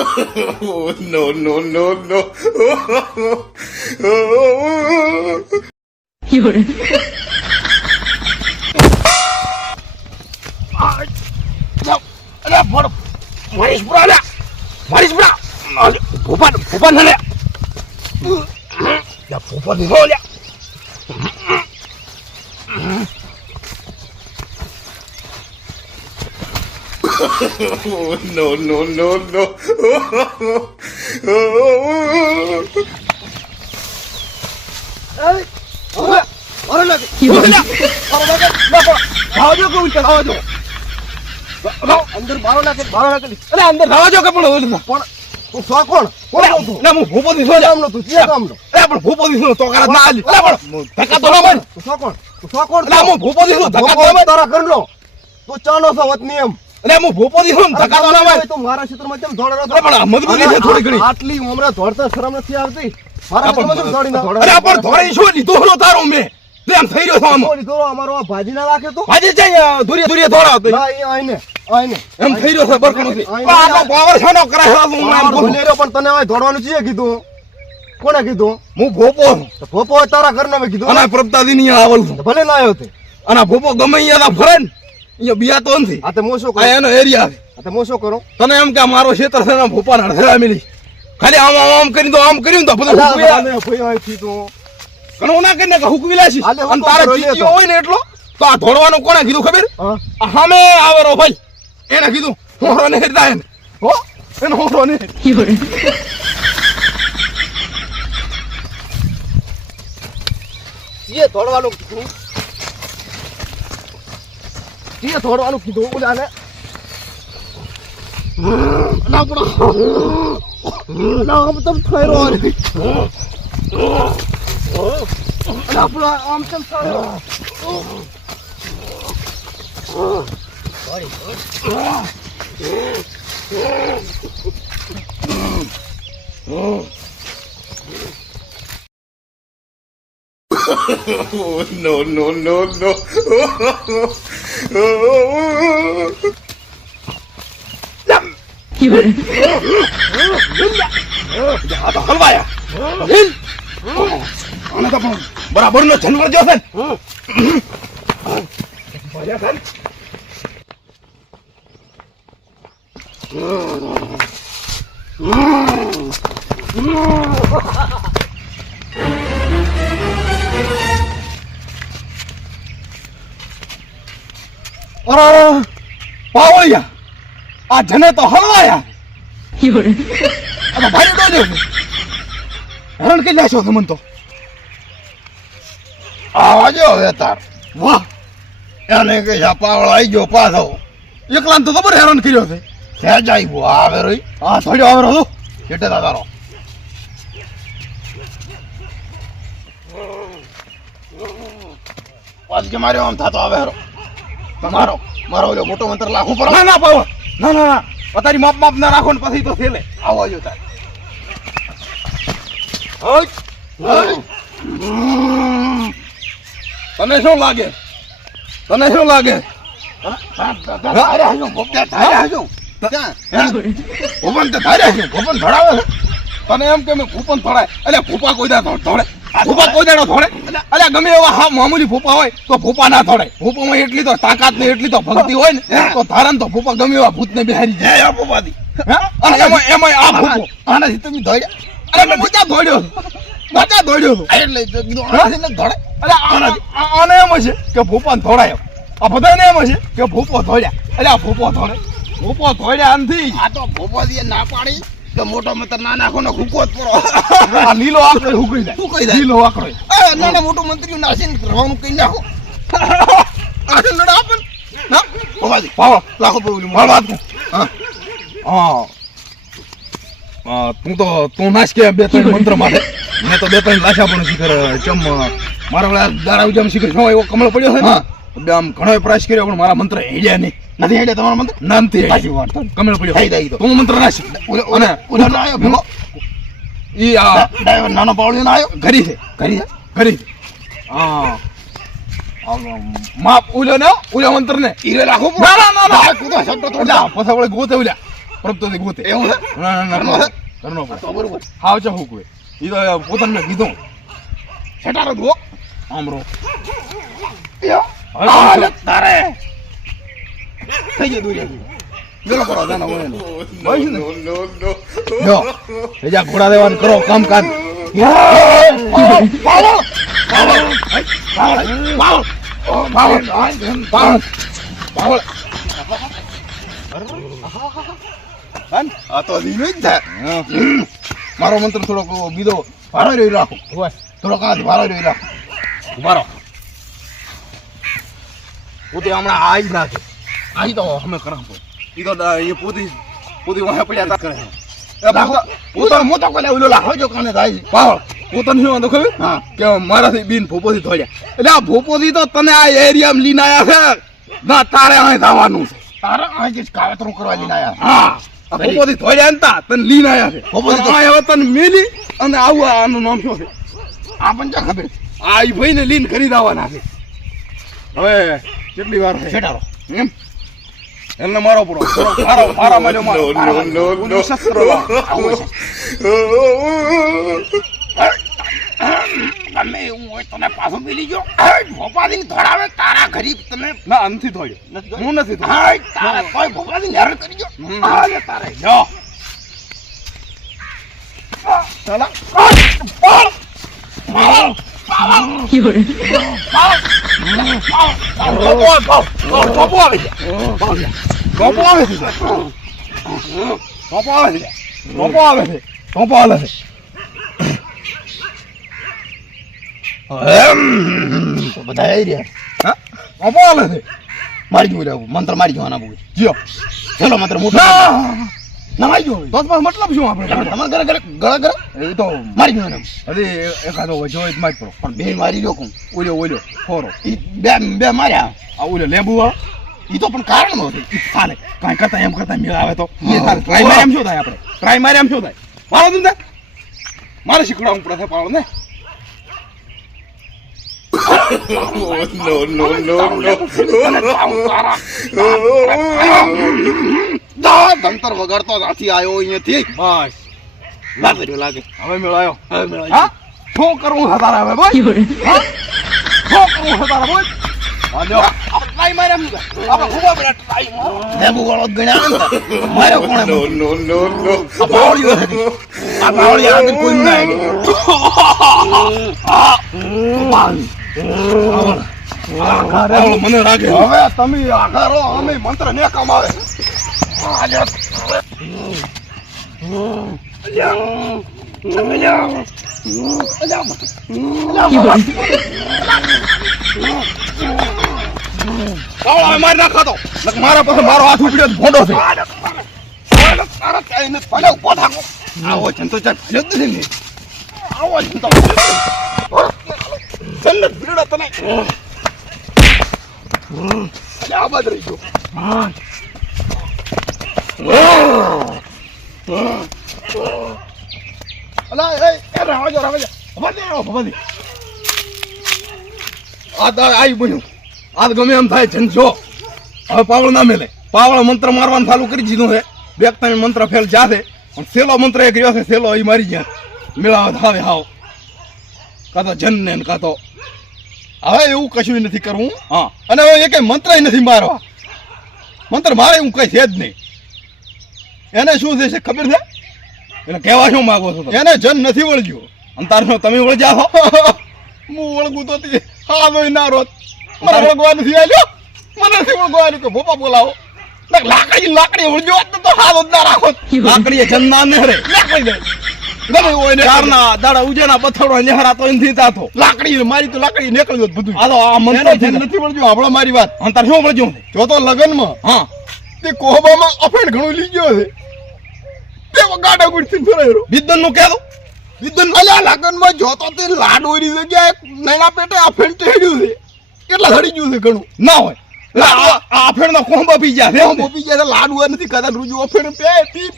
Oh, no, no, no, no. 有人，અલ્યા ભોળ મારીશ પુરા અલ્યા મારીશ પુરા અલ્યા, ભોપા ભોપા ને લ્યા અલ્યા, ભોપા દીધો અલ્યા no, no, no, no. અરે કે અંદર બારો નાખે બારો નાખે અલ્યા અંદર રાવા દો કે પણ પણ તું કોણ કોણ ના, હું ભૂપો દીધો તું પણ ભૂપો તો કરા ના આલી. અલ્યા, પણ ધક્કા તો ના માર. તું કોણ તું કોણ અલ્યા, હું ભૂપો દીધો ધક્કા તો ના ભોગો માર. તારા ઘરનો તું ચાલો છો એમ અલ્યા, હું ભૂપો દીધો ને ધક્કા તો ના માર. તો મારા ક્ષેત્રમાં કેમ દોડેલો હતો? અલ્યા, પણ મજબૂરી છે થોડી ઘણી. આટલી ઉંમરે દોડતા શરમ નથી આવતી મારા ક્ષેત્રમાં કેમ દોડીને દોડે? પણ દોડી શું લીધો હરો તારો મે તેમ થઈ રહ્યો છો આમ લીધો અમારો આ ભાજી ના રાખે તો ભાજી જાય દુરી દુરી દોડા હતો. ના આઈને આઈને એમ થઈ રહ્યો છે બરકણો થી. આનો પાવર શાનો કરાય છે? હું મારો બોલું. પણ તને હવે દોડવાનું છે કીધું કોણે કીધું હું ભોપો ભોપો હોય તારા ઘરનો મે કીધું અને આ પ્રભતાદી ની આવેલ છું. તો ભલે ના આવ્યો તે અને ભોપો ગમે અહીંયા ફરે ને અહીંયા બિયા તો નથી આ તે હું શું કરું? એનો એરિયા છે. આ તે હું શું કરું? તને એમ કે મારો ક્ષેત્ર છે ને ભોપા મિલી. ખાલી આમ આમ આમ કરી દો આમ કર્યું તો બધું અલા, હુકવી મને ભઈ હોયથી તું. ઘણું ના કરીને હુકવી લાશી અને તો તારે કરો લે જીત્યો હોય ને એટલો તો આ ધોડવાનું કોણે કીધું ખબર? સામે આવેરો ભાઈ. એને કીધું હોરો ને હેરતા એને. હો? એને હોરો ને 有人，જે દોડવાનું કીધું જે દોડવાનું કીધું ઓલાને ના પણ ના આમ તમ થઈ રહ્યો ને આપણો આમ તમ થઈ રહ્યો Oh, no, no, no, no. Oh, 有人，આ તો હલવાયા હિલ આને તો પણ બરાબર નો જન્મ જો છે ને અરે પાવળિયા આ જને તો હલવાયા 有人，ભાઈ છે. હેરાન કરી નાખ્યો મન તો. આવાજો હવે તાર. વાહ. એને કે છે પાવળ આવી ગયો પાછો. એકલા તો ખબર હેરાન કર્યો છે. સહેજ આવ્યો આવે રોઈ. આ થોડ્યો આવે રહો એટલે તારો. પાછ કે માર્યો આમ થતો આવે હરો. તમારો મારો ઓલો મોટો મંત્ર લાખો પર ના ના પાવર ના ના ના. પતારી માપ માપ ના રાખો ને પછી તો થેલે આવો જો તાર. તને શું લાગે? તને શું લાગે? તારે હાજો ભોપતા થાય હાજો? ભૂપન તો થાય છે ભૂપન ધડાવે તને એમ કે મેં ભૂપન ધોડાય. એટલે ભૂપા કોઈ દા ધોડે. ભૂપા કોઈ દાડો થોડે અરે ગમે એવા હા મામૂલી ફૂપા હોય તો ફૂપા ના થોડે ફૂપામાં એટલી તો તાકાત ને એટલી તો ભક્તિ હોય ને તો ધારણ તો ફૂપા ગમે એવા ભૂત ને બિહારી જાય. હે? અને એમાં એમાં આ ભૂપો આનાથી તમે ધોડ્યા અરે મેં બચા દોડ્યો બચા દોડ્યો એટલે કીધું આનાથી નથી ધોડે અરે આ- આ- આને એમ છે કે ભૂપા ધોડાયો આ બધાને એમ છે કે ફૂપો ધોડ્યા અરે આ ફૂપો ધોડે ફૂપો ધોડ્યા આનથી. આ તો ભોપાદીએ ના પાડી. તો મોટો મંત્ર ના નાખો ને હુકો જ પડો. આ લીલો આકડો હુકઈ જાય. હુકાઈ જાય. લીલો આકડો એ. નાના મોટો મંત્રી નાસીને રવાનું કઈ નાખો. આ નડા આપણ. ના ભોપાદી પાવ લાખો પર ઓલી મારી વાત હા. હા. તું તો તું નાશ કે બે ત્રણ મંત્ર માટે મેં તો બે ત્રણ લાશા પણ શીખર ચમ મારા વડા દાડા ઉજામ શીખર એવો કમળ પડ્યો છે ને? હા. આમ ઘણો પ્રયાસ કર્યો પણ મારા મંત્ર હેડ્યા નહીં. નથી હેડ્યા તમારો મંત્ર? નાનથી સાચી વાત. કમળ પડ્યો. થઈ જાય તો. તું મંત્ર ના ઓલો અને ઉધર ના આવ્યો ઈ આ ડ્રાઈવર નાનો પાવળિયો ના આવ્યો ઘરી છે? કરી ઘરી છે. હા. માપ ઉલ્યો ને ઉલ્યો મંત્ર ને ઈરે રાખો ના ના ના કૂદો શબ્દ ઓલા પછી વળી ગોતે ઉલ્યા. પ્રપતોથી ગોતે. એવું છે? ના ના ના કરનો તો બરોબર. હાવ છે હુકવે. ઈ તો પોતાને કીધું. છેટારો દો આમરો યો. હવે આ તો- લે તારે. થઈ ગયું દુરિયા મેલો કરો જાનો હોય ને. No. જો એજા ઘોડા દેવાનું કરો આ તો ધીમે જ થાય. મારો મંત્ર થોડોક બીજો ભારો રહ્યો રાખો. થોડોક આ ભારો રહ્યો રાખો. ઉભારો પોતે હમણાં આ જ નાખે. આઈ તો અમે કરા ઈ તો એ પોતી પોતી વાહે પડ્યા કરે. એ પોતા પોતા મોટો કોલે ઓલો લાખો જો કને થાય. પાવળ પોતાને શું વાંધો ખબર? હા. કે મારાથી બિન ભોપોથી થોડ્યા એટલે આ ભોપોથી તો તને આ એરિયામાં લઈને આયા છે. ના તારે અહીં જવાનું છે. તારે આ જ કાવતરું કરવા લઈને આયા હા. ભોપોથી થોડ્યા ને તા તને લઈને આયા છે. ભોપોથી તો- હવે તને મેલી અને આવું આનું નામ શું છે? આ પણ જ ખબર. આ ભાઈને લીન કરી દેવાના છે. હવે કેટલી વાર છે છેટારો એમ? એમને મારો પૂરો. મારો મારા મને મારો. તમે એવું હોય તને પાછો મિલી ગયો. ભોપાદી ધોડાવે તારા ગરીબ તને. ના નથી થોડ્યો નથી થયું? હું નથી થોડ્યો હાય, તારે કોઈ ભોપાદી હેરાન કરી ગયો હમ. આ લે તારે જો ચાલા ટોપો આવે છે ટોપો આવે છે ટોપો આવે છે ટોપો આવે છે ટોપો આવે છે તો બધા આવી રહ્યા હા છે મારી ગયું રહેવું મંત્ર મારી જવાના બહુ જીઓ ચલો મંત્ર મોટો ના ના મારી ગયો તો પછી મતલબ શું આપણે? તમારે ઘરે ઘરે ગળા એ તો મારી ગયો હજી એકાદો વજો જ માજ પડો. પણ બે મારી ગયો કોણ? ઓલ્યો ઓલ્યો ફોરો. બે બે માર્યા. આ ઓલ્યો લેબુ આ ઈ તો પણ કારણ હતું ઈ ચાલે કાંઈ કરતા એમ કરતા મેળ આવે તો. એ ચાલે ટ્રાય મારે એમ શું થાય આપણે? ટ્રાય મારે એમ શું થાય? પાડો તું મારે શીખવાડવું પડે છે પાડો ને. No, no, no, no. દા ધંતર વગાડતો ત્યાંથી આવ્યો અહીંયાથી. બસ. લાગે લાગે. હવે મેળાયો. હવે મેળાયો. હા? શું કરવું છે હવે બોલ? હા? શું કરવું છે તારે બોલ હા ટ્રાય મારે એમ શું થાય આપણે ખૂબ આપણે ટ્રાય લેબુ વાળો ગણ્યા. ને કોણે No, no, no, no. આ બાવળીઓ આ બાવળી આગળ કોઈ ના આવી. મને રાખે હવે તમે આકારો અમે મંત્ર ને કમાવે મારી નાખો તો મારા પાસે મારો હાથ ઉપડ્યો તો ભોંડો છે ક્યાંય નથી ભલે ઊભો થાકો આવો જંતો ચાલ ભલે જ નહીં આવો છે તો જન્નત ભીડો તને આ બાદ રહી ગયો અલા એ એ રાવા જો રાવા જો ભલે આવો ભલે આ ગમે એમ થાય જનજો હવે પાવળ ના મેલે. પાવળ મંત્ર મારવાનું ચાલુ કરી દીધું છે. બે ત્રણ મંત્ર ફેલ જાશે પણ સેલો મંત્ર એક રહ્યો છે સેલો એ મારી ગયા. મેળાવત આવે હાવ. કાં તો જન ને કાં તો. હવે એવું કશું નથી કરવું. હા. અને હવે એ કઈ મંત્ર નથી મારવા. મંત્ર મારે એવું કઈ છે જ નહીં. એને શું થશે ખબર છે? એટલે કહેવા શું માગો છો એને જન નથી વળગ્યો. અને તાર તમે વળજા હો? હું વળગું તો હા ભાઈ ના રોત. મને વળગવા નથી આવ્યો મને નથી વળગવા કે ભોપા બોલાવો. લાકડી લાકડી વળજો તો જ ના રાખો. લાકડી જન ના નહેરે. લાકડી દે ગમે હોય ને. ચારના દાડા ઉજેના પથ્થરો નહેરા તો એનથી તાતો લાકડી મારી તો લાકડી નીકળ્યો બધું. આ તો આ મંત્ર જન નથી વળજો આપણો મારી વાત. અંતર શું વળજો જો તો લગનમાં. હા. તે કોહબામાં અફેણ ઘણું લઈ ગયો છે. તે ગાડા ગુડથી ફેરાયો વિદ્વનનું કહેતો વિદ્વન અલ્યા લગનમાં જોતો તે લાડોની જગ્યાએ નૈના પેટે અફેણ ફેન્ટ છે. કેટલા હડી ગયું છે ઘણું? ના હોય. નો પી ગયા લાડુ નથી કદાચ રૂજુ અફેણ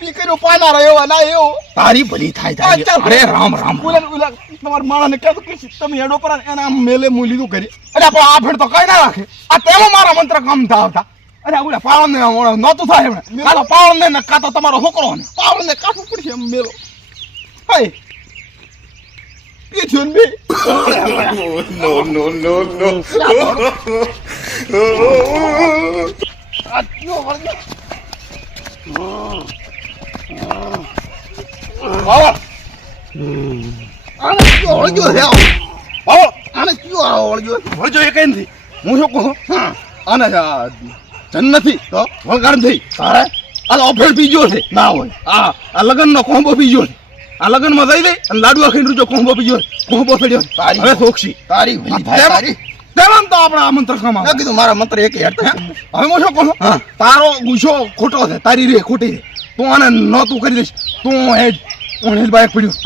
પે કર્યો પાના રહ્યો ના એવો તારી ભલી થાય તારી અરે રામ રામ ઉલા તમારા માણસને કે તમે હેડો પર એના મેલે મું લીધું કરી અરે પણ આ ફેણ તો કઈ ના રાખે. આ તેવો મારા મંત્ર કામ થતા અરે આ ઓલા પાવન ને નહોતું થાય એમણે કાલો પાવન ને ને કાં તમારો છોકરો ને. પાવન ને પડશે એમ મેલો. હાય એ થયો ને નો નો નો no, no. આ કયો વળગ્યો? આવો આને કયો વળગ્યો છે આવો? આવો, આને કયો આવો વળગ્યો? વળજો એ કઈ નથી. હું શું કહું? હા. આને આ નથી. તો વળગાડ થઈ તારે? આ ઓફેડ બીજો છે. ના હોય. આ આ લગ્નનો કોમ્બો પીજો છે. આ લગનમાં જઈ દે અને લાડવા ખાઈને રૂજો કોમ્બો પીજો. કોમ્બો પડ્યો તારી હવે સોક્ષી તારી તારી. તેમ તો આપણે મંત્ર ખામાં મેં કીધું મારા મંત્ર એક હેઠ હવે હું શું કહું. તારો ગુસ્સો ખોટો છે તારી રે ખોટી છે. તું આને નહોતું કરી દઈશ. તું હેજ હું હેજ બાઈક પડ્યું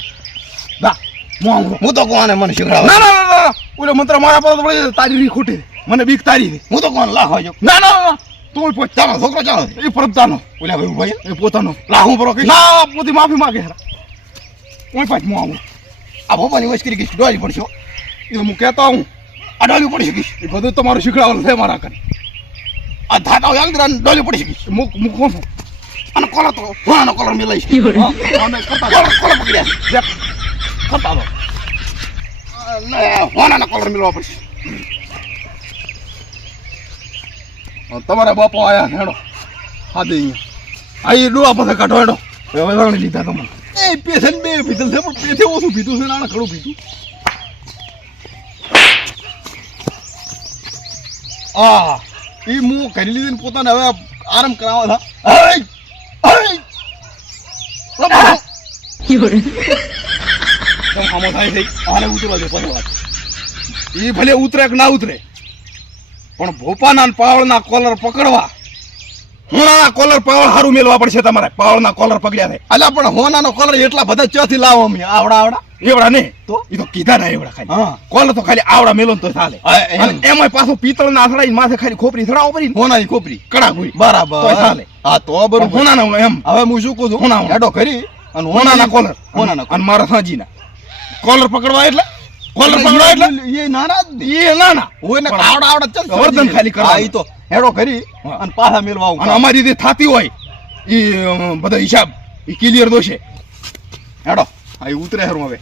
દા હું હું તો કોને મને શીખડાવ ના ના ના ના. ઓલો મંત્ર મારા પર તારી રી ખોટી મને બીક તારી રે હું તો કોને લાખો હોય ના ના ના. તું પોત ચાલો છોકરો ચાલો એ પરબતાનો. ઓલા ભાઈ ભાઈ એ પોતાનો. લાખું પર કે ના પોતી માફી માંગે હરા કોઈ પાછ મો આવું. આ ભોપાની વસ્કરી કઈ ડોલી પડશો એ હું કહેતો હું અડાવી પડી શકીશ. એ બધું તમારું શીખડાવવાનું છે મારા કરી આ ધાતા યાંગરા ડોલી પડી શકીશ. મુક મુક કોણ છું? અને કોલર તો હોવાનો કોલર મિલાઈશ હા, આને કરતા. કોલર કોલર પકડ્યા. જે કરતા જાઓ. હોનાના કોલર મિલવા પડશે. તમારા બાપા આયા હેડો. હા દે અહીંયા. આ ડોળા પાસે કાઢો હેડો. જાણી લીધા તમને એ પેશન બે પીધું છે પણ પેથે ઓછું પીધું છે નાણા ખડું પીધું. આ એ હું કરી લીધી પોતાને હવે આરામ કરાવવા! કેમ આમો થાય થઈ આને ઉતરવા દે પછી વાત. એ ભલે ઉતરે કે ના ઉતરે. પણ ભોપાના પાવળના કોલર પકડવા. હોનાના કોલર પાવળ હારું મેળવા પડશે તમારે. પાવળના કોલર પકડ્યા છે. અલ્યા પણ હોનાનો કોલર એટલા બધા ચોથી લાવો અમે? આવડા આવડા. એવડા નહીં. તો? એ તો કીધા ના એવડા ખાલી. હા. કોલર તો ખાલી આવડા મેલો તો ચાલે. હા, એમાંય પાછું પિત્તળ ના અથડાઈ માથે ખાલી ખોપરી થડા પડી હોના હોનાની ખોપરી. કડા ગુઈ બરાબર. ચાલે. હા તો બરોબર. હોનાના એમ. હવે હું શું કહું છું? હોના હેડો ખરી અને હોનાના કોલર. હોનાના અને મારા સાજીના. કોલર પકડવા એટલે? કોલર પકડવા એટલે? એ નાના જ. એ ના ના હોય ને આવડા આવડા ચાલ ખાલી તો હેડો અને પાછા મેળવા અને અમારી થાતી હોય એ બધા હિસાબ એ ક્લિયર દોશે હેડો આ ઉતરે હરું હવે.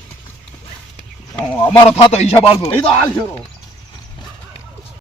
અમારો થાતો હિસાબ આવતો એ તો હાલ છોરો